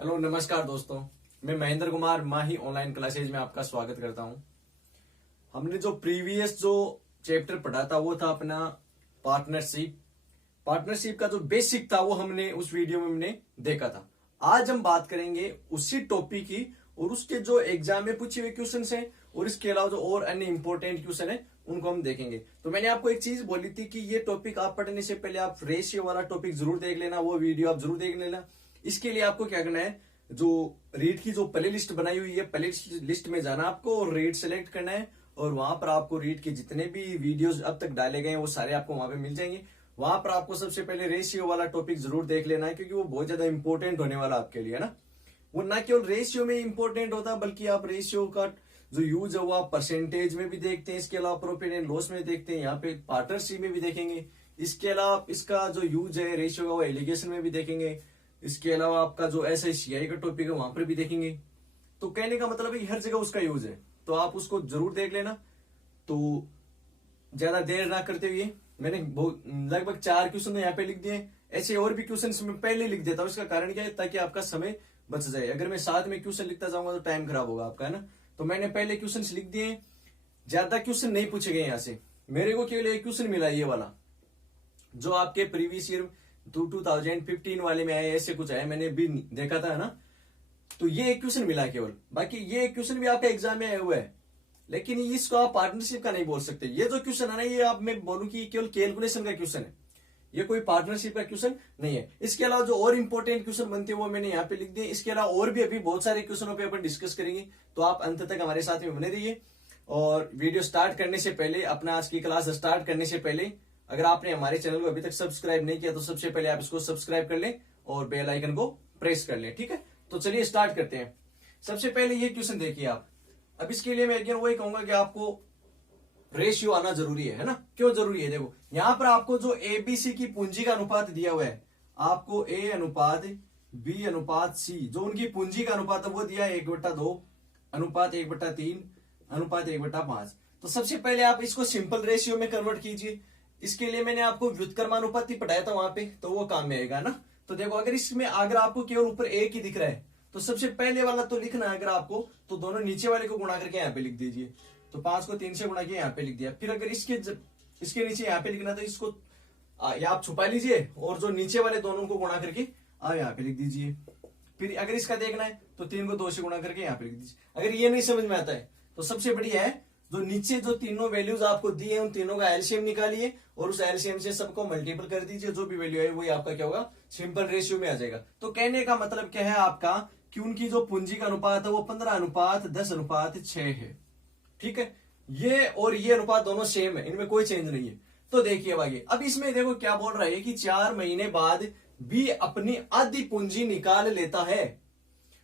Hello नमस्कार दोस्तों, मैं महेंद्र कुमार माही ऑनलाइन क्लासेज में आपका स्वागत करता हूं। हमने जो प्रीवियस जो चैप्टर पढ़ा था वो था अपना पार्टनरशिप का जो बेसिक था वो हमने उस वीडियो में हमने देखा था। आज हम बात करेंगे उसी टॉपिक की और उसके जो एग्जाम में पूछे हुए क्वेश्चन हैं और इसके अलावा जो और अन्य इंपॉर्टेंट क्वेश्चन है उनको हम देखेंगे। तो मैंने आपको एक चीज बोली थी कि ये टॉपिक आप पढ़ने से पहले आप रेशियो वाला टॉपिक जरूर देख लेना, वो वीडियो आप जरूर देख लेना। इसके लिए आपको क्या करना है, जो रीड की जो प्ले लिस्ट बनाई हुई है प्ले लिस्ट में जाना आपको और रीड सेलेक्ट करना है और वहां पर आपको रीड के जितने भी वीडियोस अब तक डाले गए हैं वो सारे आपको वहां पे मिल जाएंगे। वहां पर आपको सबसे पहले रेशियो वाला टॉपिक जरूर देख लेना है क्योंकि वो बहुत ज्यादा इंपॉर्टेंट होने वाला आपके लिए, है ना। वो ना केवल रेशियो में इंपॉर्टेंट होता बल्कि आप रेशियो का जो यूज है वो आप परसेंटेज में भी देखते हैं, इसके अलावा प्रॉफिट एंड लॉस में देखते हैं, यहाँ पे पार्टनरशिप में भी देखेंगे। इसके अलावा इसका जो यूज है रेशियो का वो एलिगेशन में भी देखेंगे। इसके अलावा आपका जो SICI का टॉपिक है वहां पर भी देखेंगे। तो कहने का मतलब है कि हर जगह उसका यूज है, तो आप उसको जरूर देख लेना। तो ज्यादा देर ना करते हुए मैंने लगभग 4 क्वेश्चन यहाँ पे लिख दिए। ऐसे और भी क्वेश्चन मैं पहले लिख देता हूँ। इसका कारण क्या है, ताकि आपका समय बच जाए। अगर मैं साथ में क्वेश्चन लिखता जाऊंगा तो टाइम खराब होगा आपका, है ना। तो मैंने पहले क्वेश्चन लिख दिए। ज्यादा क्वेश्चन नहीं पूछे गए यहाँ से, मेरे को केवल एक क्वेश्चन मिला ये वाला जो आपके प्रीवियस ईयर 2015 वाले में आए, ऐसे कुछ आए, मैंने भी देखा था, है ना। तो ये एक क्वेश्चन मिला केवल, बाकी ये क्वेश्चन भी आपका एग्जाम में आया हुआ है, लेकिन इसको आप पार्टनरशिप का नहीं बोल सकते। ये जो क्वेश्चन है ना, ये आप मैं बोलूं कि केवल कैलकुलेशन का क्वेश्चन है, ये कोई पार्टनरशिप का क्वेश्चन नहीं है। इसके अलावा जो और इंपॉर्टेंट क्वेश्चन बनते हैं वो मैंने यहाँ पे लिख दिए। इसके अलावा और भी अभी बहुत सारे क्वेश्चनों पे अपन डिस्कस करेंगे, तो आप अंत तक हमारे साथ में बने रहिए। और वीडियो स्टार्ट करने से पहले, अपना आज की क्लास स्टार्ट करने से पहले, अगर आपने हमारे चैनल को अभी तक सब्सक्राइब नहीं किया तो सबसे पहले आप इसको सब्सक्राइब कर लें और बेल आइकन को प्रेस कर लें, ठीक है। तो चलिए स्टार्ट करते हैं। सबसे पहले ये क्वेश्चन देखिए आप। अब इसके लिए मैं अगेन वही कहूंगा कि आपको रेशियो आना जरूरी है ना। क्यों जरूरी है, देखो यहां पर आपको जो ABC की पूंजी का अनुपात दिया हुआ है, आपको A अनुपात B अनुपात C, जो उनकी पूंजी का अनुपात है वो दिया है 1/2 अनुपात 1/3 अनुपात 1/5। तो सबसे पहले आप इसको सिंपल रेशियो में कन्वर्ट कीजिए। इसके लिए मैंने आपको व्युत्क्रमानुपाती पढ़ाया था वहां पे, तो वो काम में आएगा ना। तो देखो अगर इसमें अगर आपको केवल ऊपर एक ही दिख रहा है तो सबसे पहले वाला तो लिखना है अगर आपको, तो दोनों नीचे वाले को गुणा करके यहाँ पे लिख दीजिए। तो 5 को 3 से गुणा किया, यहाँ पे लिख दिया। फिर अगर इसके नीचे यहाँ पे लिखना तो इसको या आप छुपा लीजिए और जो नीचे वाले दोनों को गुणा करके आप यहाँ पे लिख दीजिए। फिर अगर इसका देखना है तो 3 को 2 से गुणा करके यहाँ पे लिख दीजिए। अगर ये नहीं समझ में आता है तो सबसे बढ़िया है जो नीचे जो तीनों वैल्यूज आपको दिए हैं उन तीनों का एलसीएम निकालिए और उस एलसीएम से सबको मल्टीपल कर दीजिए। जो भी वैल्यू है वही आपका क्या होगा, सिंपल रेशियो में आ जाएगा। तो कहने का मतलब क्या है आपका कि उनकी जो पूंजी का अनुपात है वो 15:10:6 है, ठीक है। ये और ये अनुपात दोनों सेम है, इनमें कोई चेंज नहीं है। तो देखिए आगे, अब इसमें देखो क्या बोल रहा है कि 4 महीने बाद B अपनी आधी पूंजी निकाल लेता है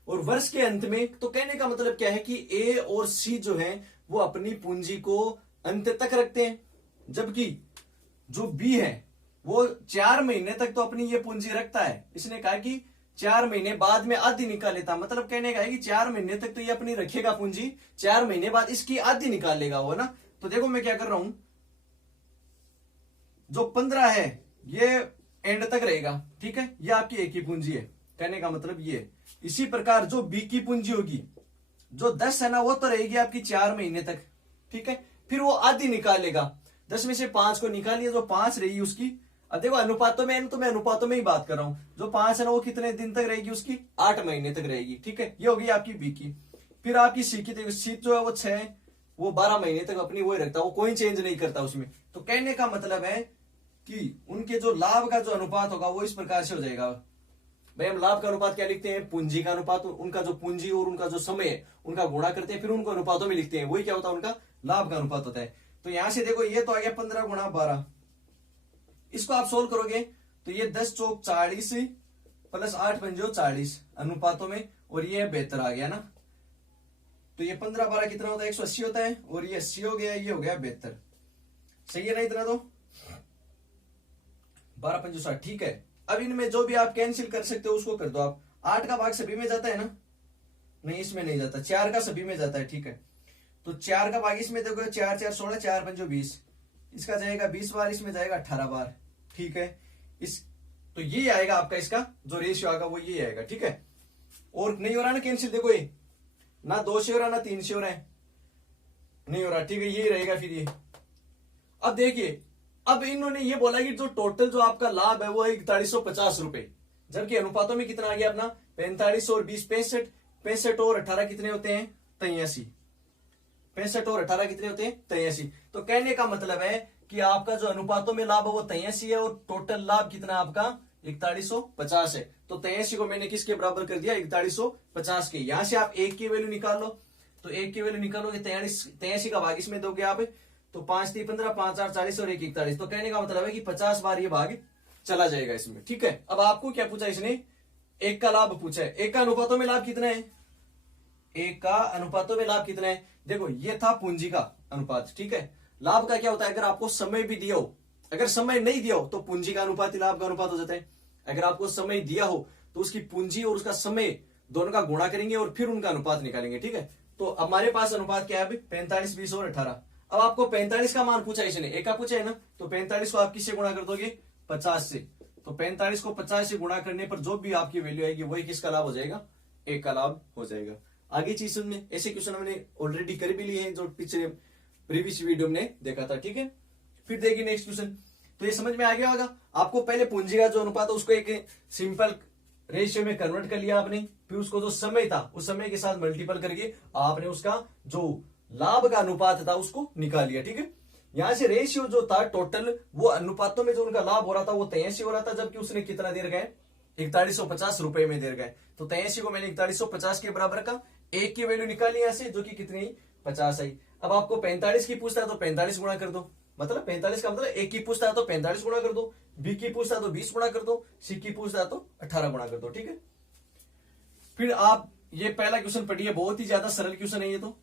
और वर्ष के अंत में। तो कहने का मतलब क्या है कि A और C जो है वो अपनी पूंजी को अंत तक रखते हैं, जबकि जो B है वो 4 महीने तक तो अपनी ये पूंजी रखता है। इसने कहा कि 4 महीने बाद में आधी निकाल लेता, मतलब कहने का है कि 4 महीने तक तो ये अपनी रखेगा पूंजी, 4 महीने बाद इसकी आधी निकाल लेगा वो, ना। तो देखो मैं क्या कर रहा हूं, जो 15 है ये एंड तक रहेगा, ठीक है। ये आपकी एक ही पूंजी है, कहने का मतलब ये। इसी प्रकार जो B की पूंजी होगी, जो 10 है ना, वो तो रहेगी आपकी 4 महीने तक, ठीक है। फिर वो आधी निकाल लेगा, 10 में से 5 को निकालिए, जो 5 रहेगी उसकी। अब देखो अनुपातों में, तो मैं अनुपातों में ही बात कर रहा हूं। जो 5 है ना वो कितने दिन तक रहेगी उसकी, 8 महीने तक रहेगी, ठीक है। ये होगी आपकी B की। फिर आपकी C की, देखो C जो है वो 6 है, वो 12 महीने तक अपनी वही रखता है, वो कोई चेंज नहीं करता उसमें। तो कहने का मतलब है कि उनके जो लाभ का जो अनुपात होगा वो इस प्रकार से हो जाएगा। भाई हम लाभ का अनुपात क्या लिखते हैं, पूंजी का अनुपात, उनका जो पूंजी और उनका जो समय है उनका गुणा करते हैं, फिर उनको अनुपातों में लिखते हैं, वही क्या होता है, उनका लाभ का अनुपात होता है। तो यहां से देखो ये तो आ गया 15 × 12, इसको आप सोल्व करोगे तो ये 10 चौक 40 प्लस 8 पंजो 40 अनुपातों में, और ये 72 आ गया ना। तो ये 15-12 कितना होता है, 180 होता है, और ये 80 हो गया, ये हो गया 72, सही है ना। इतना तो 12 पंजो 60, ठीक है। अब इनमें जो भी आप कैंसिल कर सकते हो उसको कर दो आप। 8 का भाग सभी में जाता है ना, नहीं इसमें नहीं जाता, 4 का सभी में जाता है, ठीक है। तो 4 का भाग इसमें देखो, 4 4 16, 4 पंजो 20, इसका जाएगा 20 बार, इसमें जाएगा 18 बार, ठीक है। इस तो ये आएगा आपका, इसका जो रेशियो आएगा वो ये आएगा, ठीक है। और नहीं हो रहा ना कैंसिल, देखो ये ना 2 से हो रहा ना 3 से हो रहा है, नहीं हो रहा, ठीक है, यही रहेगा फिर ये। अब देखिए, अब इन्होंने ये बोला कि जो टोटल जो आपका लाभ है वो है 4150 रुपए, जबकि अनुपातों में कितना आ गया अपना 45 और 20 65, 65 और 18 कितने होते हैं 83, 65 और 18 कितने होते हैं 83। तो कहने का मतलब है कि आपका जो अनुपातों में लाभ है वो 83 है और टोटल लाभ कितना आपका 4150 है। तो 83 को मैंने किसके बराबर कर दिया 4150 के। यहां से आप एक की वैल्यू निकाल लो, तो एक की वैल्यू निकालोगे 83 का भाग इसमें दोगे आप, तो 5 3 15, 5 8 40 और 1 41। तो कहने का मतलब है कि 50 बार ये भाग चला जाएगा इसमें, ठीक है। अब आपको क्या पूछा इसने, एक का लाभ पूछा है, एक का अनुपातों में लाभ कितना है, एक का अनुपातों में लाभ कितना है। देखो ये था पूंजी का अनुपात, ठीक है। लाभ का क्या होता है, अगर आपको समय भी दिया हो, अगर समय नहीं दिया हो तो पूंजी का अनुपात ही लाभ का अनुपात हो जाता है। अगर आपको समय दिया हो तो उसकी पूंजी और उसका समय दोनों का गुणा करेंगे और फिर उनका अनुपात निकालेंगे, ठीक है। तो हमारे पास अनुपात क्या है अभी 45 20 और 18। अब आपको 45 का मान पूछा इसने, एक का पूछा है ना, तो 45 को आप किससे गुणा कर दोगे 50 से। तो 45 को 50 से गुणा करने पर जो भी आपकी वैल्यू आएगी वही किसका लाभ हो जाएगा, एक का लाभ हो जाएगा। आगे चीज में ऐसे क्वेश्चन हमने ऑलरेडी कर भी लिए हैं जो पिछले प्रीवियस वीडियो में देखा था, ठीक है। फिर देखिए नेक्स्ट क्वेश्चन, तो ये समझ में आ गया होगा आपको। पहले पूंजी का जो अनुपात है उसको एक सिंपल रेशियो में कन्वर्ट कर लिया आपने, फिर उसको जो समय था उस समय के साथ मल्टीपल करके आपने उसका जो लाभ का अनुपात था उसको निकाल लिया, ठीक है। यहां से रेशियो जो था टोटल वो अनुपातों में जो उनका लाभ हो रहा था वो 83 हो रहा था, जबकि उसने कितना दे रखा है 4150 रुपए में दे रखा है। तो 83 को मैंने 4150 के बराबर का एक की वैल्यू निकाली यहां से, जो कि कितनी 50 आई। अब आपको 45 की पूछता है तो 45 गुणा कर दो, मतलब 45 का मतलब एक की पूछता है तो 45 गुणा कर दो, बी की पूछता है तो 20 गुणा कर दो, सी की पूछता है तो 18 गुणा कर दो, ठीक है। फिर आप ये पहला क्वेश्चन पढ़िए, बहुत ही ज्यादा सरल क्वेश्चन है ये, तो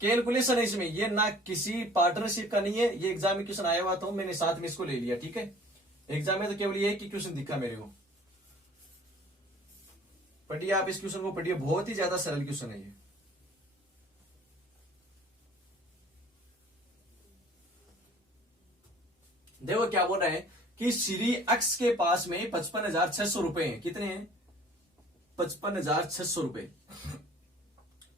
कैलकुलेशन है इसमें, ये ना किसी पार्टनरशिप का नहीं है, ये एग्जाम में क्वेश्चन आया हुआ था मैंने साथ में इसको ले लिया, ठीक है। एग्जाम में तो केवल ये कि क्वेश्चन दिखा मेरे को, पढ़िए आप इस क्वेश्चन को पढ़िए, बहुत ही ज्यादा सरल क्वेश्चन है ये। देखो क्या बोल रहा है कि श्री अक्ष के पास में 55,600 रुपए हैं, कितने हैं 55,600 रुपए।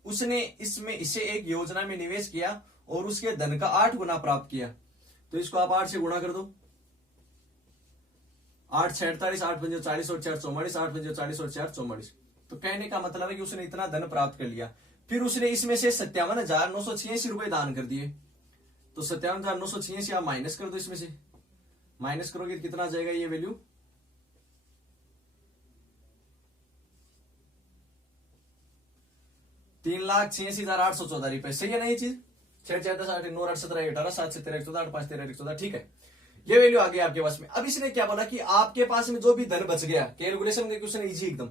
उसने इसमें इसे एक योजना में निवेश किया और उसके धन का 8 गुना प्राप्त किया। तो इसको आप 8 से गुणा कर दो, 8 6 48, 8 5 40 और 4 44, 8 5 40 और 4 44। तो कहने का मतलब है कि उसने इतना धन प्राप्त कर लिया। फिर उसने इसमें से 57,986 रुपए दान कर दिए। तो 57,986 आप माइनस कर दो, इसमें से माइनस करोगे तो कितना आ जाएगा ये वैल्यू 3,86,814 रुपए। सही है ना ये चीज, 6 4 10 8 9 8 17 18 7 से 13 14 8 5 13 14, ठीक है। ये वैल्यू आ गई आपके पास में। अब इसने क्या बोला कि आपके पास में जो भी धन बच गया, कैलकुलेशन का क्वेश्चन इजी एकदम,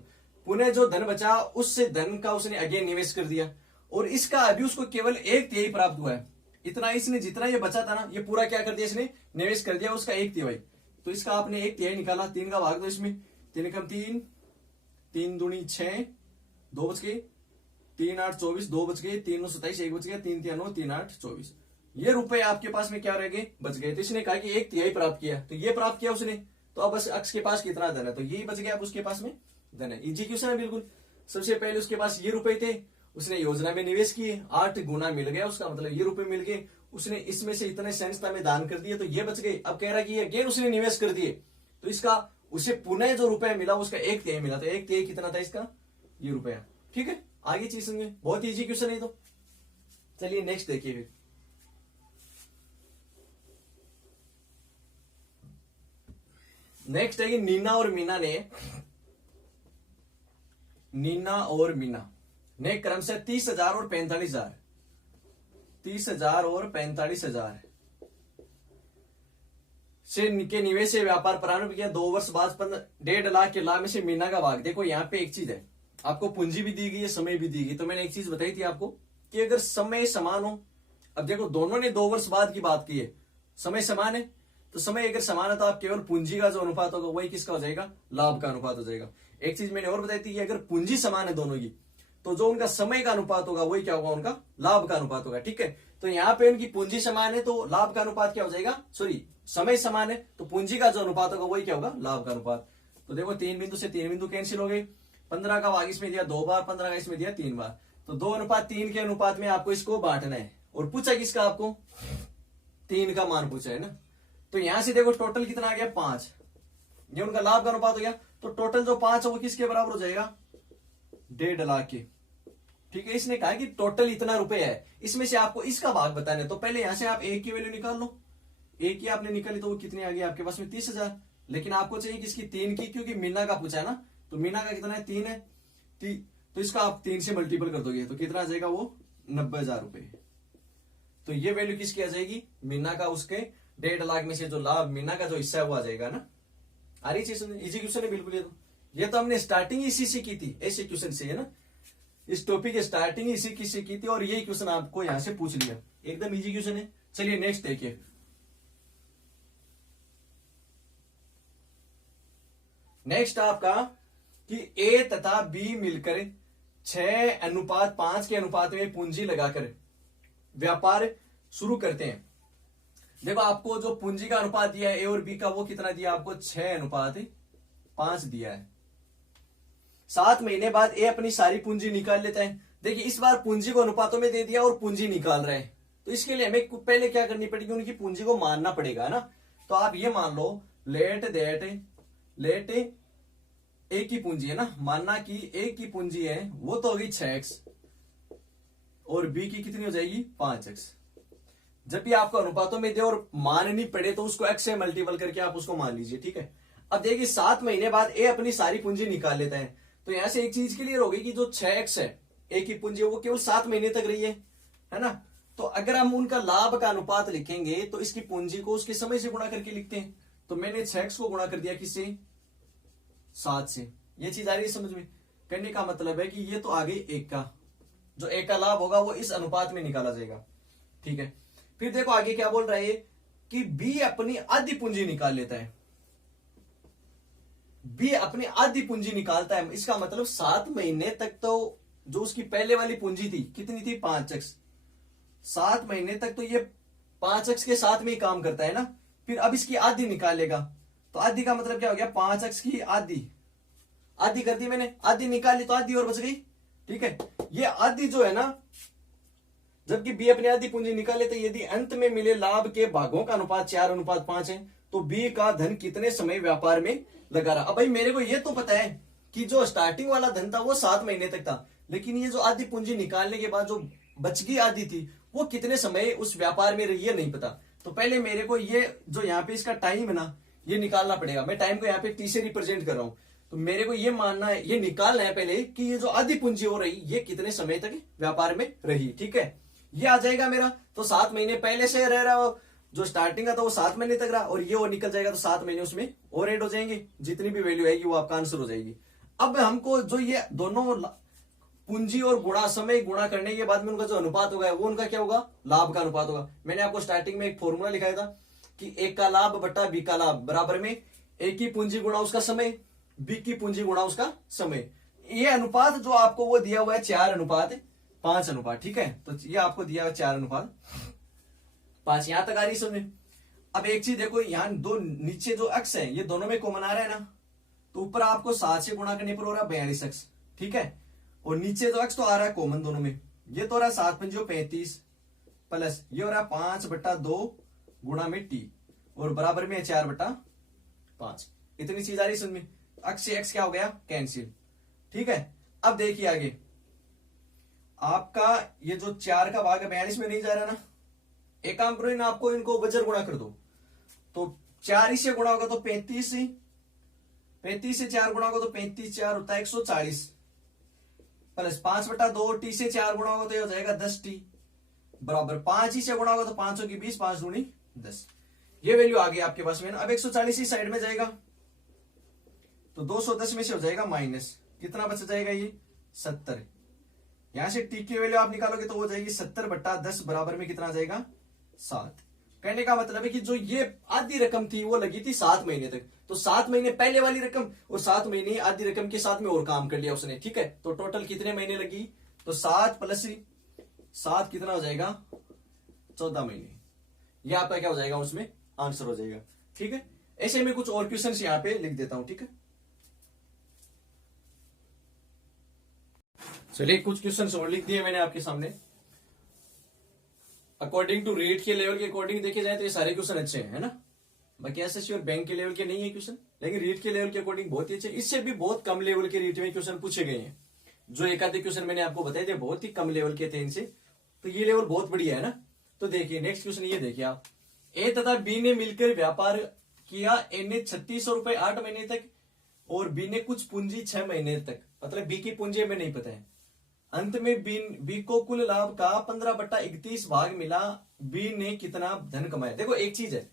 पुनः जो धन बचा उससे धन का उसने अगेन निवेश कर दिया और इसका अभी उसको केवल 1/3 प्राप्त हुआ है। इतना इसने जितना ये बचा था ना ये पूरा क्या कर दिया इसने निवेश कर दिया, उसका 1/3। तो इसका आपने 1/3 निकाला, 3 का भाग दो इसमें, 3 कम 3, 3 दूनी 6, 2 बच गए, 3 8 24, 2 बच गए, 3 9 27, 1 बच गया, 3 3 9 3 8 24। ये रुपए आपके पास में क्या रह गए बच गए। तो इसने कहा कि 1/3 प्राप्त किया, तो ये प्राप्त किया उसने, तो अब बस अक्ष के पास कितना धन है तो यही बच गया, अब उसके पास में धन है। इजी क्वेश्चन है बिल्कुल। सबसे पहले उसके पास ये रुपए थे, उसने योजना में निवेश किए, 8 गुना मिल गया उसका, मतलब ये रुपए मिल गए, उसने इसमें से इतने संस्था में दान कर दिए तो ये बच गए। अब कह रहा है कि अगेन उसने निवेश कर दिए तो इसका उसे पुनः जो रुपया मिला उसका 1/3 मिला, तो 1/3 कितना था इसका ये रुपया, ठीक है। आगे चीज समझे, बहुत इजी क्वेश्चन है तो। चलिए नेक्स्ट देखिए फिर। नेक्स्ट है कि नीना और मीना ने क्रम से 30,000 और 45,000 30,000 और 45,000 से के निवेश से व्यापार प्रारंभ किया। 2 वर्ष बाद 1.5 लाख के लाभ में से मीना का भाग। देखो यहाँ पे एक चीज है, आपको पूंजी भी दी गई है, समय भी दी गई। तो मैंने एक चीज बताई थी आपको कि अगर समय समान हो, अब देखो दोनों ने 2 वर्ष बाद की बात की है, समय समान है, तो समय अगर समान है तो आप केवल पूंजी का जो अनुपात होगा वही किसका हो जाएगा लाभ का अनुपात हो जाएगा। एक चीज मैंने और बताई थी कि अगर पूंजी समान है दोनों की तो जो उनका समय का अनुपात होगा वही क्या होगा उनका लाभ का अनुपात होगा, ठीक है। तो यहाँ पे उनकी पूंजी समान है तो लाभ का अनुपात क्या हो जाएगा, सॉरी समय समान है तो पूंजी का जो अनुपात होगा वही क्या होगा लाभ का अनुपात। तो देखो 3 बिंदु से 3 बिंदु कैंसिल हो गए, 15 का भाग इसमें दिया 2 बार, 15 का इसमें दिया 3 बार, तो 2:3 के अनुपात में आपको इसको बांटना है। और पूछा किसका, आपको 3 का मान पूछा है ना। तो यहां से देखो टोटल कितना आ गया 5, ये उनका लाभ का अनुपात हो गया। तो टोटल जो 5 है वो किसके बराबर हो जाएगा, 1.5 लाख के। ठीक है, इसने कहा कि टोटल इतना रुपए है, इसमें से आपको इसका भाग बताना है। तो पहले यहां से आप एक की वैल्यू निकाल लो, एक की आपने निकाली तो वो कितनी आ गई आपके पास में 30,000। लेकिन आपको चाहिए किसकी, 3 की, क्योंकि मीना का पूछा है ना। तो मीना का कितना है, 3 है, तो इसका आप 3 से मल्टीपल कर दोगे तो कितना आ जाएगा, वो 90,000 रुपए। तो ये वैल्यू किसकी आ जाएगी, मीना का। उसके 1.5 लाख में से जो लाभ मीना का जो हिस्सा है वो आ जाएगा ना। आ रही चीज, इजी क्वेश्चन है बिल्कुल। ये तो हमने स्टार्टिंग इसी से की थी, ऐसे क्वेश्चन से है ना। इस टॉपिक की स्टार्टिंग इसी किससे की थी और यही क्वेश्चन आपको यहां से पूछ लिया, एकदम इजी क्वेश्चन है। चलिए नेक्स्ट देखिए। नेक्स्ट आपका कि ए तथा बी मिलकर 6:5 के अनुपात में पूंजी लगाकर व्यापार शुरू करते हैं। देखो आपको जो पूंजी का अनुपात दिया है ए और बी का, वो कितना दिया आपको, 6:5 दिया है। 7 महीने बाद ए अपनी सारी पूंजी निकाल लेता है। देखिए इस बार पूंजी को अनुपातों में दे दिया और पूंजी निकाल रहे हैं, तो इसके लिए हमें पहले क्या करनी पड़ेगी, उनकी पूंजी को मानना पड़ेगा ना। तो आप ये मान लो लेट ए की पूंजी है ना, मानना कि ए की पूंजी है वो तो होगी 6x और बी की कितनी हो जाएगी 5x। जब भी आपको अनुपातों में दे और माननी पड़े तो उसको x से मल्टीपल करके आप उसको मान लीजिए। ठीक है, अब देखिए 7 महीने बाद ए अपनी सारी पूंजी निकाल लेता है। तो यहां से एक चीज क्लियर होगी कि जो 6x है ए की पूंजी वो केवल 7 महीने तक रही है ना। तो अगर हम उनका लाभ का अनुपात लिखेंगे तो इसकी पूंजी को उसके समय से गुणा करके लिखते हैं। तो मैंने 6x को गुणा कर दिया किससे, 7 से। ये चीज आ रही है समझ में। कहने का मतलब है कि ये तो आ गई एक का, जो एक का लाभ होगा वो इस अनुपात में निकाला जाएगा। ठीक है, फिर देखो आगे क्या बोल रहा है कि बी अपनी आधी पूंजी निकाल लेता है। बी अपनी आधी पूंजी निकालता है, इसका मतलब 7 महीने तक तो जो उसकी पहले वाली पूंजी थी कितनी थी, 5x। 7 महीने तक तो ये 5x के साथ में ही काम करता है ना। फिर अब इसकी आधी निकालेगा, तो आधी का मतलब क्या हो गया, 5x की आधी कर दी मैंने, आधी निकाली तो आधी और बच गई। ठीक है, ये आधी जो है ना, जबकि बी अपनी आधी पूंजी निकाले तो यदि अंत में मिले लाभ के भागों का अनुपात 4:5 है तो बी का धन कितने समय व्यापार में लगा रहा। अब भाई मेरे को ये तो पता है कि जो स्टार्टिंग वाला धन था वो 7 महीने तक था, लेकिन ये जो आधी पूंजी निकालने के बाद जो बच गई आधी थी वो कितने समय उस व्यापार में रही है नहीं पता। तो पहले मेरे को ये जो यहाँ पे इसका टाइम है ना ये निकालना पड़ेगा। मैं टाइम को यहाँ पे टी से रिप्रेजेंट कर रहा हूँ, तो मेरे को ये मानना है, ये निकालना है पहले कि ये जो आधी पूंजी हो रही ये कितने समय तक व्यापार में रही। ठीक है, ये आ जाएगा मेरा। तो 7 महीने पहले से रह रहा हो, जो स्टार्टिंग का था वो 7 महीने तक रहा, और ये वो निकल जाएगा तो 7 महीने उसमें और ऐड हो जाएंगे, जितनी भी वैल्यू आएगी वो आपका आंसर हो जाएगी। अब हमको जो ये दोनों पूंजी और गुणा समय गुणा करने के बाद में उनका जो अनुपात होगा वो उनका क्या होगा, लाभ का अनुपात होगा। मैंने आपको स्टार्टिंग में एक फॉर्मूला लिखाया था कि एक का लाभ बटा बी का लाभ बराबर में ए की पूंजी गुणा उसका समय, बी की पूंजी गुणा उसका समय। ये अनुपात जो आपको वो दिया हुआ है 4:5 अनुपात। ठीक है, तो ये आपको दिया हुआ 4:5। यहां तक आ रही समझ। अब एक चीज देखो, यहां दो नीचे जो अक्ष है ये दोनों में कॉमन आ रहा है ना, तो ऊपर आपको 7 से गुणा करने पर हो रहा है 42 अक्ष। ठीक है, और नीचे जो अक्ष तो आ रहा है कॉमन दोनों में, ये तो हो रहा है 7×5 प्लस ये हो रहा है 5/2 गुणा में टी और बराबर में 4/5। इतनी चीज आ रही समझ में। अक्ष से अक्ष क्या हो गया, कैंसिल। ठीक है, अब देखिए आगे आपका ये जो 4 का भाग है 42 में नहीं जा रहा ना, एक काम करो ना, आपको इनको वजर गुणा कर दो। तो 4 से गुणा होगा तो 35 से 4 गुणा होगा तो 35 4 होता है 140 प्लस 5/2 टी से 4 गुणा होगा तो ये हो जाएगा 10 टी बराबर 5 से गुणा होगा तो 500 की 20 5 दूनी 10। ये वैल्यू आ गई आपके पास में ना। अब 140 ही साइड में जाएगा तो 210 में से हो जाएगा माइनस, कितना बच जाएगा ये 70। यहां से टी की वैल्यू आप निकालोगे तो हो जाएगी 70/10 बराबर में कितना आ जाएगा 7। कहने का मतलब है कि जो ये आधी रकम थी वो लगी थी 7 महीने तक, तो 7 महीने पहले वाली रकम और 7 महीने आधी रकम के साथ में और काम कर लिया उसने। ठीक है, तो टोटल कितने महीने लगी, तो 7 + 7 कितना हो जाएगा 14 महीने। ये आपका क्या हो जाएगा उसमें आंसर हो जाएगा। ठीक है, ऐसे में कुछ और क्वेश्चन यहाँ पे लिख देता हूं। ठीक है, चलिए कुछ क्वेश्चन और लिख दिए मैंने आपके सामने। अकॉर्डिंग टू रेट के लेवल के अकॉर्डिंग देखे जाए तो ये सारे क्वेश्चन अच्छे हैं, है ना। बाकी एसएससी और बैंक के लेवल के नहीं है क्वेश्चन, लेकिन रीट के लेवल के अकॉर्डिंग बहुत ही अच्छे। इससे भी बहुत कम लेवल के रीट में क्वेश्चन पूछे गए हैं। जो एक आधे क्वेश्चन मैंने आपको बताए थे बहुत ही कम लेवल के थे इनसे, तो ये लेवल बहुत बढ़िया है ना। तो देखिए नेक्स्ट क्वेश्चन ये देखिए आप, ए तथा बी ने मिलकर व्यापार किया। ए ने 3600 रुपए 8 महीने तक और बी ने कुछ पूंजी 6 महीने तक, मतलब बी की पूंजी हमें नहीं पता है। अंत में बी को कुल लाभ का 15/31 भाग मिला। बी ने कितना धन कमाया। देखो एक चीज है,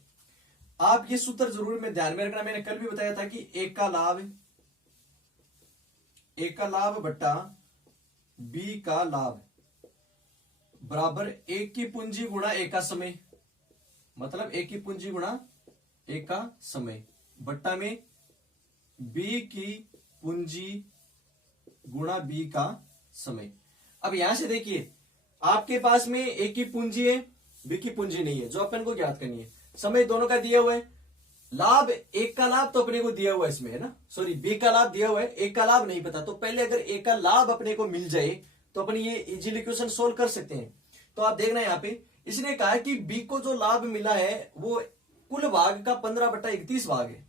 आप ये सूत्र जरूर में ध्यान में रखना। मैंने कल भी बताया था कि एक का लाभ बट्टा बी का लाभ बराबर एक की पूंजी गुणा एक का समय, मतलब एक की पूंजी गुणा एक का समय बट्टा में बी की पूंजी गुणा बी का समय। अब यहां से देखिए आपके पास में एक की पूंजी है, बी की पूंजी नहीं है, जो अपन को ज्ञात करनी है। समय दोनों का दिया हुआ है, लाभ एक का लाभ तो अपने को दिया हुआ है इसमें, है ना। सॉरी, बी का लाभ दिया हुआ है, एक का लाभ नहीं पता। तो पहले अगर एक का लाभ अपने को मिल जाए तो अपन ये इजीली क्वेश्चन सोल्व कर सकते हैं। तो आप देखना यहाँ पे इसने कहा कि बी को जो लाभ मिला है वो कुल भाग का 15/31 भाग है,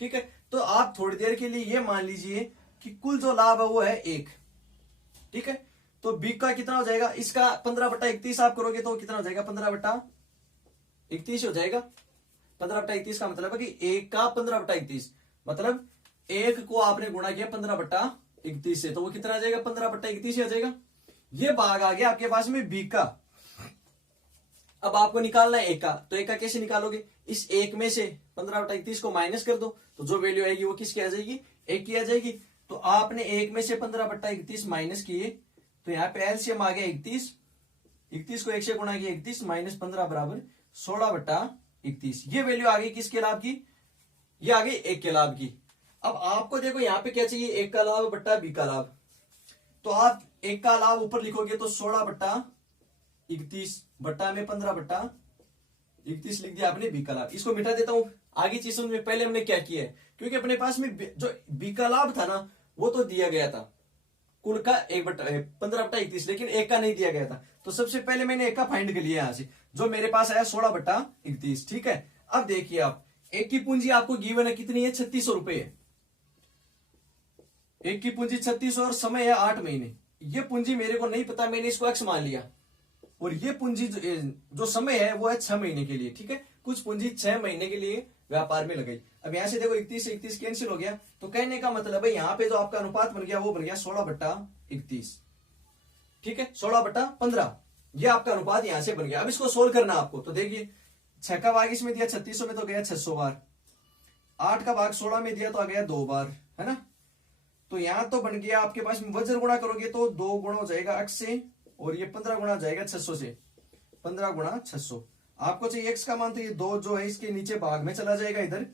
ठीक है। तो आप थोड़ी देर के लिए ये मान लीजिए कि कुल जो लाभ है वो है 1, ठीक है। तो बी का कितना हो जाएगा, इसका 15/31 आप करोगे तो कितना हो जाएगा, 15/31 हो जाएगा। 15/31 का मतलब है कि 1 का 15/31, मतलब 1 को आपने गुणा किया 15/31 से, तो वो कितना आ जाएगा, 15/31 आ जाएगा। ये भाग आ गया आपके पास में बी का। अब आपको निकालना है 1 का, तो 1 का कैसे निकालोगे, इस 1 में से 15/31 को माइनस कर दो, तो जो वैल्यू आएगी वो किसकी आ जाएगी, 1 की आ जाएगी। तो आपने 1 में से 15/31 माइनस किए, तो यहाँ पे एलसीएम आ गया 31। 31 को 1 से गुणा किया 31 माइनस 15 बराबर 16/31। ये वैल्यू आ गई किसके लाभ की, ये आ गई 1 के लाभ की। अब आपको देखो यहाँ पे क्या चाहिए, 1 का लाभ बट्टा बी का लाभ। तो आप 1 का लाभ ऊपर लिखोगे तो 16/31 बट्टा में 15/31 लिख दिया आपने बी का लाभ। इसको मिटा देता हूं, आगे चीज समझ में। पहले हमने क्या किया है, क्योंकि अपने पास में जो बी का लाभ था ना वो तो दिया गया था कुल का 15/31, लेकिन 1 का नहीं दिया गया था। तो सबसे पहले मैंने 1 का फाइंड कर लिया यहां से, जो मेरे पास आया 16/31, ठीक है। अब देखिए आप, 1 की पूंजी आपको गिवन है कितनी है, 3600 रुपए है। 1 की पूंजी 3600 और समय है 8 महीने। ये पूंजी मेरे को नहीं पता, मैंने इसको x मान लिया। और ये पूंजी जो समय है वो है 6 महीने के लिए, ठीक है। कुछ पूंजी 6 महीने के लिए व्यापार में लगाई। अब यहां से देखो 31 से 31 कैंसिल हो गया, तो कहने का मतलब है यहाँ पे जो आपका अनुपात बन गया वो बन गया 16/31, ठीक है। 16/15 ये आपका अनुपात यहां से बन गया। अब इसको सोल्व करना आपको, तो देखिए 6 का भाग इसमें दिया 3600 में तो गया 600 बार, 8 का भाग 16 में दिया तो आ गया 2 बार, है ना। तो यहां तो बन गया आपके पास वज्र गुणा करोगे तो 2 गुणा हो जाएगा x से, और ये 15 गुणा जाएगा 600 से, 15 गुणा 600। आपको चाहिए x का मान, तो ये 2 जो है इसके नीचे भाग में चला जाएगा इधर।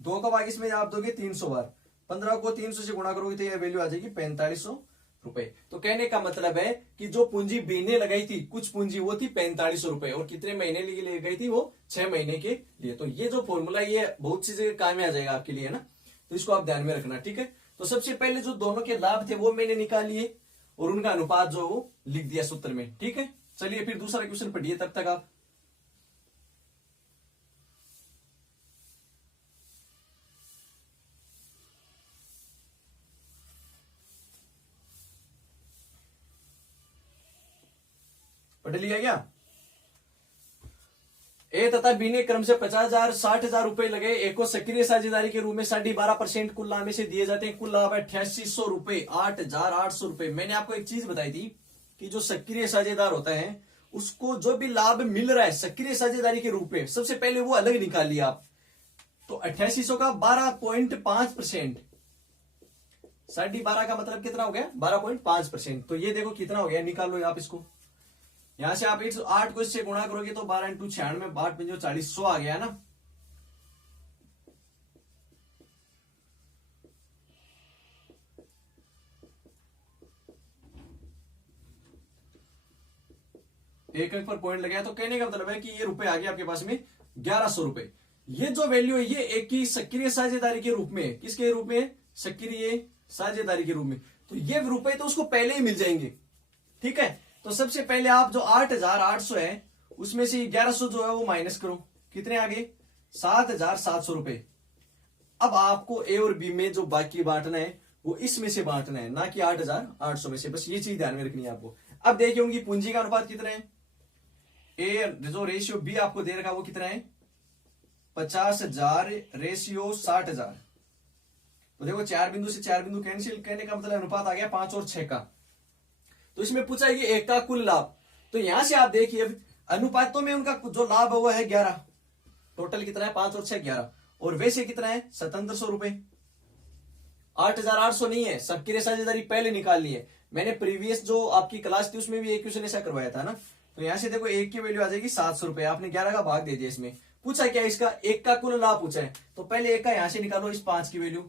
2 का भाग इसमें आप दोगे 300 बार, 15 को 300 से गुणा करोगे तो ये वैल्यू आ जाएगी 4500 रुपए। तो कहने का मतलब है कि जो पूंजी बी ने लगाई थी, कुछ पूंजी वो थी 4500 रुपए, और कितने महीने के लिए लगाई थी, वो 6 महीने के लिए। तो ये जो फॉर्मूला ये बहुत सी जगह काम में आ जाएगा आपके लिए, है ना। तो इसको आप ध्यान में रखना, ठीक है। तो सबसे पहले जो दोनों के लाभ थे वो मैंने निकाल लिए, और उनका अनुपात जो वो लिख दिया सूत्र में, ठीक है। चलिए फिर दूसरा क्वेश्चन पढ़िए तब तक आप। पढ़ लिया क्या। ए तथा बी ने क्रम से 50,000 60,000 रुपए लगे। ए को सक्रिय साझेदारी के रूप में 12.5% कुल लाभ में से दिए जाते हैं। कुल लाभ है 8800 रुपए, 8,800 रुपए। मैंने आपको एक चीज बताई थी कि जो सक्रिय साझेदार होता है उसको जो भी लाभ मिल रहा है सक्रिय साझेदारी के रूप में, सबसे पहले वो अलग निकाल लिया आप। तो 8800 का 12.5%, 12.5 का मतलब कितना हो गया, 12.5%। तो ये देखो कितना हो गया, निकालो आप इसको। यहां से आप 8 को इससे गुणा करोगे तो 12 × 96, 8 × 40, 100 आ गया ना। एक पर पॉइंट लगाया, तो कहने का मतलब है कि ये रुपए आ गया आपके पास में 1100 रुपए। ये जो वैल्यू है ये एक की सक्रिय साझेदारी के रूप में, किसके रूप में, सक्रिय साझेदारी के रूप में। तो ये रुपए तो उसको पहले ही मिल जाएंगे, ठीक है। तो सबसे पहले आप जो 8,800 है उसमें से 1100 जो है वो माइनस करो, कितने आ गए 7,700 रुपए। अब आपको ए और बी में जो बाकी बांटना है वो इसमें से बांटना है, ना कि 8,800 में से, बस ये चीज ध्यान में रखनी है आपको। अब देखिए उनकी पूंजी का अनुपात कितना है, ए जो रेशियो बी आपको दे रखा वो कितना है 50,000 रेशियो 60,000। तो देखो 4 बिंदु से 4 बिंदु कैंसिल, कहने का मतलब अनुपात आ गया 5 और 6 का। तो इसमें पूछा है कि एक का कुल लाभ, तो यहां से आप देखिए अनुपातों में उनका जो लाभ हुआ है 11, टोटल कितना है 5 और 6 11, और वैसे कितना है 7,700 रुपए। 8,800 नहीं है, सबकी साझेदारी पहले निकाल ली है। मैंने प्रीवियस जो आपकी क्लास थी उसमें भी एक क्वेश्चन ऐसा करवाया था ना। तो यहां से देखो एक की वैल्यू आ जाएगी 700 रुपए, आपने 11 का भाग दे दिया। इसमें पूछा क्या इसका एक का कुल लाभ पूछा है, तो पहले एक का यहां से निकालो इस 5 की वैल्यू,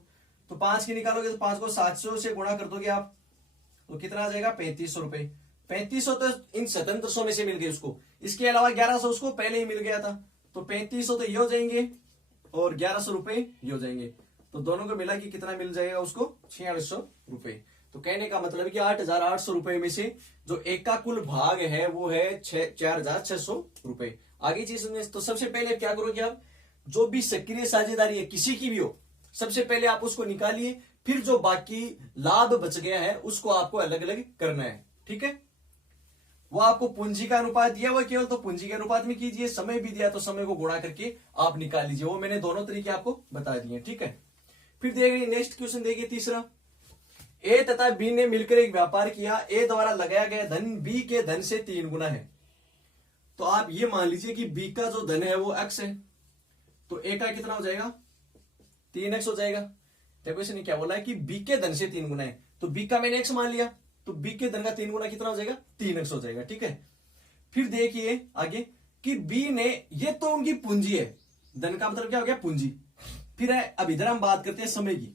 तो 5 की निकालोगे तो 5 को 700 से गुणा कर दोगे आप, तो कितना आ जाएगा 3500 रुपए। 3500 तो इन 7,700 में से मिल गए उसको, इसके अलावा 1100 उसको पहले ही मिल गया था, तो 3500 तो ये हो जाएंगे और 1100 रुपए ये हो जाएंगे, तो दोनों को मिला कि कितना मिल जाएगा उसको 4600 रुपए। तो कहने का मतलब है कि 8,800 रुपए में से जो एक का कुल भाग है वो है 4,600 रुपए। आगे चीज में तो सबसे पहले क्या करोगे आप, जो भी सक्रिय साझेदारी है किसी की भी हो, सबसे पहले आप उसको निकालिए, फिर जो बाकी लाभ बच गया है उसको आपको अलग अलग करना है, ठीक है। वो आपको पूंजी का अनुपात दिया हुआ केवल, तो पूंजी के अनुपात में कीजिए, समय भी दिया तो समय को गुणा करके आप निकाल लीजिए, वो मैंने दोनों तरीके आपको बता दिए, ठीक है। फिर देखिए नेक्स्ट क्वेश्चन देखिए तीसरा, ए तथा बी ने मिलकर एक व्यापार किया, ए द्वारा लगाया गया धन बी के धन से 3 गुना है। तो आप ये मान लीजिए कि बी का जो धन है वो x है, तो ए का कितना हो जाएगा 3x हो जाएगा। देखो इसने क्या बोला है कि बी के धन से 3 गुना है, तो बी का मैंने x मान लिया, तो बी के धन का 3 गुना कितना हो जाएगा 3x हो जाएगा, ठीक है। फिर देखिए आगे कि बी ने, ये तो उनकी पूंजी है, धन का मतलब क्या हो गया पूंजी। फिर है अब इधर हम बात करते हैं समय की।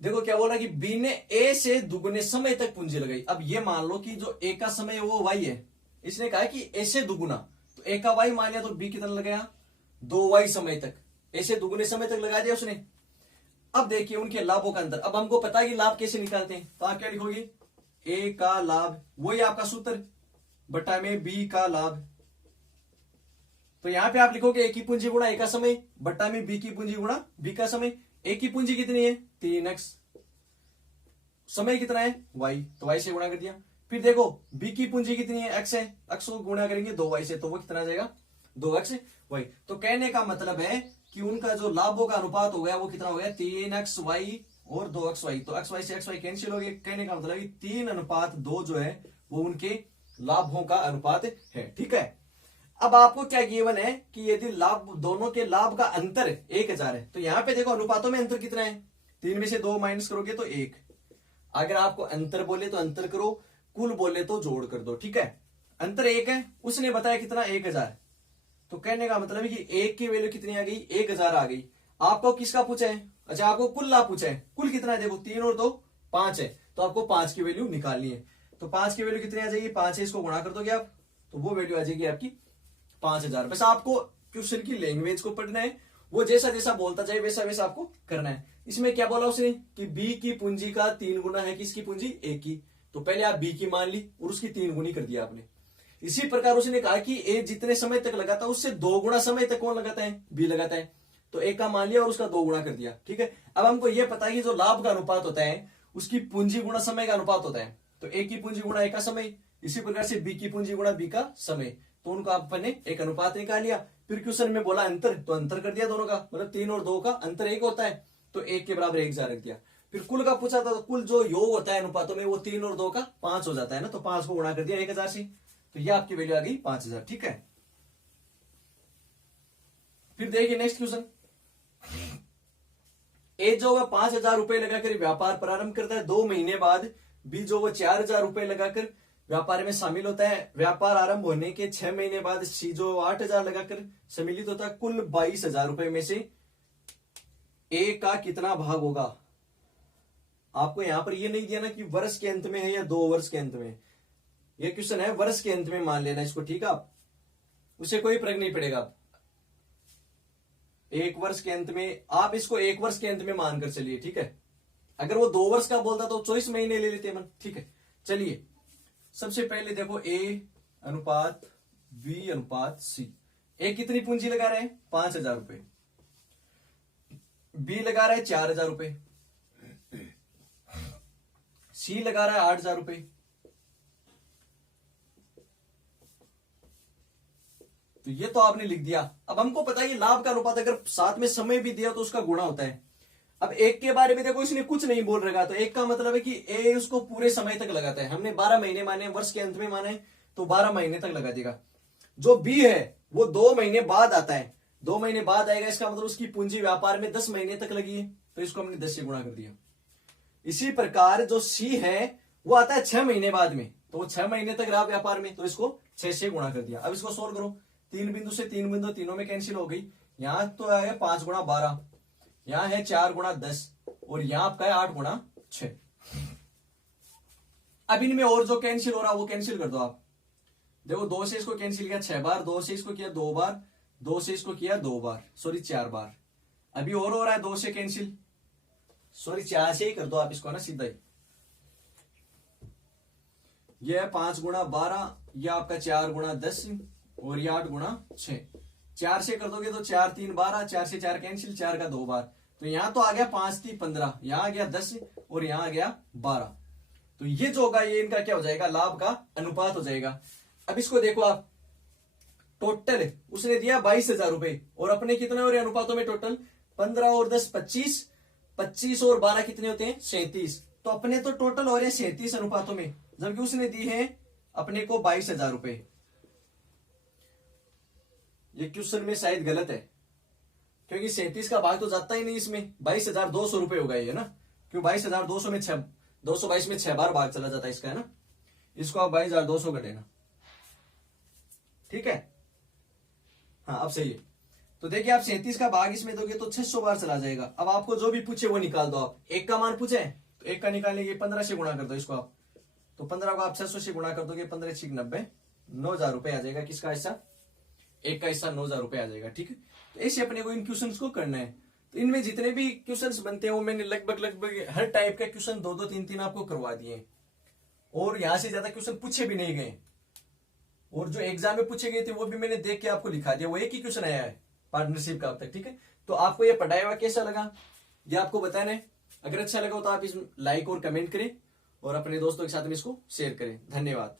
देखो क्या बोला कि बी ने ए से दुगुने समय तक पूंजी लगाई। अब ये मान लो कि जो ए का समय है वो वाई है, इसने कहा कि ए से दुगुना, तो ए का वाई मान लिया, तो बी कितना लगाया 2y समय तक, ए से दुगुने समय तक लगा दिया उसने। अब देखिए उनके लाभों का अंतर, अब हमको पता है कि लाभ कैसे निकालते हैं, तो आप क्या लिखोगे ए का लाभ, वही आपका सूत्र बटा में बी का लाभ। तो यहां पे आप लिखोगे ए की पूंजी गुणा ए का समय बटा में बी की पूंजी गुणा बी का समय। ए की पूंजी कितनी है 3x, समय कितना है y, तो y से गुणा कर दिया। फिर देखो बी की पूंजी कितनी है x है, x को गुणा करेंगे 2y से, तो वो कितना आ जाएगा 2x y। तो कहने का मतलब है कि उनका जो लाभों का अनुपात हो गया वो कितना हो गया 3xy और 2xy, तो xy से xy कैंसिल हो गया। कहने का मतलब 3:2 जो है वो उनके लाभों का अनुपात है, ठीक है। अब आपको क्या गिवन है कि यदि लाभ दोनों के लाभ का अंतर 1,000 है, तो यहां पे देखो अनुपातों में अंतर कितना है, 3 में से 2 माइनस करोगे तो 1। अगर आपको अंतर बोले तो अंतर करो, कुल बोले तो जोड़ कर दो, ठीक है। अंतर 1 है, उसने बताया कितना 1,000, तो कहने का मतलब है कि 1 की वैल्यू कितनी आ गई 1,000 आ गई। आपको किसका पूछा है, अच्छा आपको कुल लाभ पूछा है, कुल कितना है देखो 3 और 2 5 है, तो आपको 5 की वैल्यू निकालनी है। तो 5 की वैल्यू कितनी आ जाएगी 5 है, इसको गुणा कर दोगे आप, तो वो वैल्यू आ जाएगी आपकी 5,000। बस आपको क्वेश्चन की लैंग्वेज को पढ़ना है, वो जैसा जैसा बोलता जाए वैसा वैसा आपको करना है। इसमें क्या बोला उसने कि बी की पूंजी का 3 गुना है किसकी पूंजी ए की, तो पहले आप बी की मान ली और उसकी 3 गुनी कर दिया आपने। इसी प्रकार उसने कहा कि ए जितने समय तक लगाता है उससे 2 गुना समय तक कौन लगाता है बी लगाता है, तो ए का मान लिया और उसका 2 गुना कर दिया, ठीक है। अब हमको यह पता है कि जो लाभ का अनुपात होता है उसकी पूंजी गुणा समय का अनुपात होता है, तो ए की पूंजी गुणा ए का समय, इसी प्रकार से बी की पूंजी गुणा बी का समय, तो उनको आपने एक अनुपात निकाल लिया। फिर क्वेश्चन में बोला अंतर, तो अंतर कर दिया दोनों का, मतलब 3 और 2 का अंतर 1 होता है, तो 1 के बराबर 1,000 रख दिया। फिर कुल का पूछा था, तो कुल जो योग होता है अनुपातों में वो 3 और 2 का 5 हो जाता है ना, तो 5 को गुणा कर दिया 1,000 से, तो ये आपकी वैल्यू आ गई 5,000, ठीक है। फिर देखिए नेक्स्ट क्वेश्चन, ए जो वह 5,000 रुपए लगाकर व्यापार प्रारंभ करता है, 2 महीने बाद बी जो वह 4,000 रुपए लगाकर व्यापार में शामिल होता है, व्यापार आरंभ होने के 6 महीने बाद सी जो 8,000 लगाकर सम्मिलित होता है, कुल 22,000 रुपए में से ए का कितना भाग होगा। आपको यहां पर ये नहीं दिया ना कि वर्ष के अंत में है या 2 वर्ष के अंत में, ये क्वेश्चन है वर्ष के अंत में मान लेना इसको, ठीक है। आप उसे कोई फर्क नहीं पड़ेगा। 1 वर्ष के अंत में, आप इसको 1 वर्ष के अंत में मानकर चलिए, ठीक है। अगर वो 2 वर्ष का बोलता तो 24 महीने ले लेते मन, ठीक है। चलिए सबसे पहले देखो A अनुपात B अनुपात C। A कितनी पूंजी लगा रहे हैं? 5,000 रुपए। B लगा रहा है 4,000 रुपए। C लगा रहा है 8,000 रुपए। तो ये तो आपने लिख दिया। अब हमको पता है ये लाभ का अनुपात अगर साथ में समय भी दिया तो उसका गुणा होता है। अब एक के बारे में देखो इसने कुछ नहीं बोल रखा, तो एक का मतलब है कि ए उसको पूरे समय तक लगाता है। हमने 12 महीने माने, वर्ष के अंत में माने तो 12 महीने तक लगा देगा। जो बी है वो 2 महीने बाद आता है, 2 महीने बाद आएगा, इसका मतलब उसकी पूंजी व्यापार में 10 महीने तक लगी है, तो इसको हमने 10 से गुणा कर दिया। इसी प्रकार जो सी है वो आता है 6 महीने बाद में, तो वो 6 महीने तक रहा व्यापार में, तो इसको 6 से गुणा कर दिया। अब इसको सोल्व करो, 3 बिंदु से 3 बिंदु तीनों में कैंसिल हो गई। यहां तो है 5 गुणा 12, यहां है 4 गुणा 10 और यहां आपका है 8 गुणा 6। अब इनमें और जो कैंसिल हो रहा वो कैंसिल कर दो आप। देखो 2 से इसको कैंसिल किया 6 बार, 2 से इसको किया 2 बार, 2 से इसको किया 2 बार, सॉरी 4 बार। अभी और हो रहा है 2 से कैंसिल, सॉरी 4 से ही कर दो आप इसको ना सीधा ही। यह है 5 गुणा 12, यह आपका 4 गुणा 10 और ये 8 गुणा 6। 4 से कर दोगे तो 4 3 12, 4 से 4 कैंसिल, 4 का 2 बार, तो यहां तो आ गया 5 3 15, यहां आ गया 10 और यहां आ गया 12। तो ये जो होगा ये इनका क्या हो जाएगा? लाभ का अनुपात हो जाएगा। अब इसको देखो आप, टोटल उसने दिया 22,000 रुपए और अपने कितने हो रहे अनुपातों में? टोटल 15 और 10 25, 25 और 12 कितने होते हैं? 37। तो अपने तो टोटल हो रहे हैं 37 अनुपातों में, जबकि उसने दी है अपने को 22,000 रुपए। ये क्वेश्चन में शायद गलत है, क्योंकि 37 का भाग तो जाता ही नहीं इसमें, 22,200 रुपए होगा ये ना, क्यों 22,200 में 222 में 6 बार भाग चला जाता है इसका, है ना। इसको आप 22,200 का देना, ठीक है। हाँ अब सही है। तो देखिए आप 37 का भाग इसमें दोगे तो 600 बार चला जाएगा। अब आपको जो भी पूछे वो निकाल दो आप। एक का मान पूछे तो एक का निकालने के 15 से गुणा कर दो इसको आप, तो 15 को आप 600 से गुणा कर दोगे, 15 6 90, 9,000 रुपए आ जाएगा। किसका हिस्सा? एक का हिस्सा 9,000 रुपए आ जाएगा, ठीक है। तो ऐसे अपने को इन क्वेश्चंस को करना है। तो इनमें जितने भी क्वेश्चंस बनते हैं वो मैंने लगभग हर टाइप का क्वेश्चन 2-2 3-3 आपको करवा दिए, और यहां से ज्यादा क्वेश्चन पूछे भी नहीं गए, और जो एग्जाम में पूछे गए थे वो भी मैंने देख के आपको लिखा दिया। वो एक ही क्वेश्चन आया है पार्टनरशिप का अब तक, ठीक है। तो आपको ये पढ़ाया हुआ कैसा लगा ये आपको बताना है। अगर अच्छा लगा हो तो आप इस लाइक और कमेंट करें और अपने दोस्तों के साथ में इसको शेयर करें। धन्यवाद।